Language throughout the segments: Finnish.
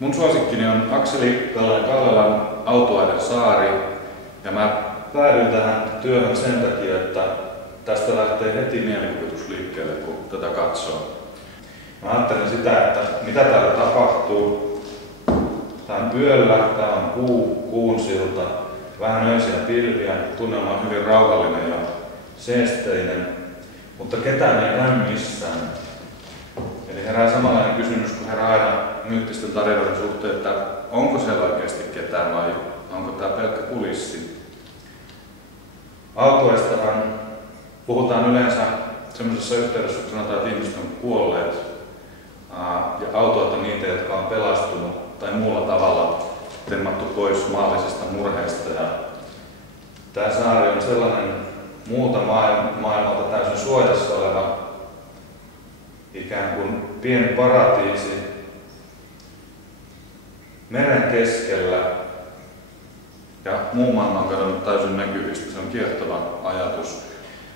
Mun suosikkini on Akseli Kallelan Autuaiden saari, ja mä päädyin tähän työhön sen takia, että tästä lähtee heti mielikuvitus liikkeelle, kun tätä katsoo. Mä ajattelin sitä, että mitä täällä tapahtuu. Tää on yöllä, tää on kuun silta, vähän öisiä pilviä, tunnelma on hyvin rauhallinen ja seesteinen, mutta ketään ei näy missään. Eli herää samanlainen kysymys kuin herää aina myyttisten tarinoiden suhteen, että onko siellä oikeasti ketään vai onko tämä pelkkä kulissi. Autuaistahan puhutaan yleensä sellaisessa yhteydessä, että sanotaan, että ihmiset on kuolleet ja autuat on niitä, jotka on pelastunut tai muulla tavalla temmattu pois maallisesta murheesta. Ja tämä saari on sellainen muuta maailmalta täysin suojassa oleva ikään kuin pieni paratiisi meren keskellä ja muu maailma on kadonnut täysin näkyvistä. Se on kiehtova ajatus.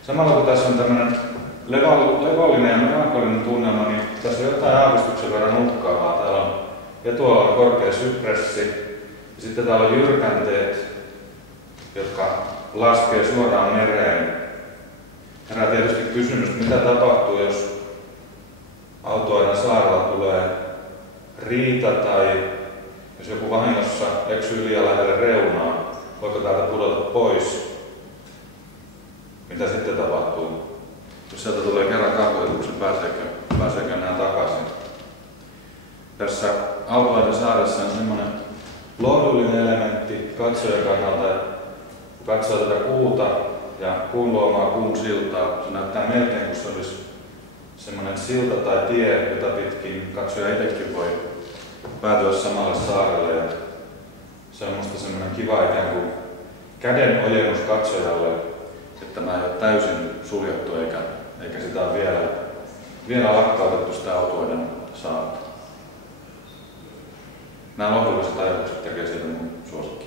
Samalla kun tässä on tämmöinen levollinen ja melankolinen tunnelma, niin tässä on jotain aavistuksen verran uhkaavaa. Täällä on tuolla on korkea sypressi ja sitten täällä on jyrkänteet, jotka laskee suoraan mereen. Herää tietysti kysymys, mitä tapahtuu, jos Autuaiden saarella tulee riita tai jos joku vahingossa eksyy liian lähelle reunaa, voiko täältä pudota pois? Mitä sitten tapahtuu? Jos sieltä tulee kerran karkoituksen, pääseekö enää takaisin? Tässä Autuaiden saaressa on semmoinen lohdullinen elementti katsojan kannalta, että kun katsoo tätä kuuta ja kuun luomaa kuun siltaa, se näyttää melkein kuin se olisi semmoinen silta tai tie, jota pitkin katsoja itsekin voi päätyä samalle saarelle. Ja se on musta semmoinen kiva ikään kuin käden ojennus katsojalle, että mä ei ole täysin suljettu eikä sitä ole vielä lakkautettu sitä Autuaiden saarta. Nämä lohdulliset ajatukset tekee siitä mun suosikkini.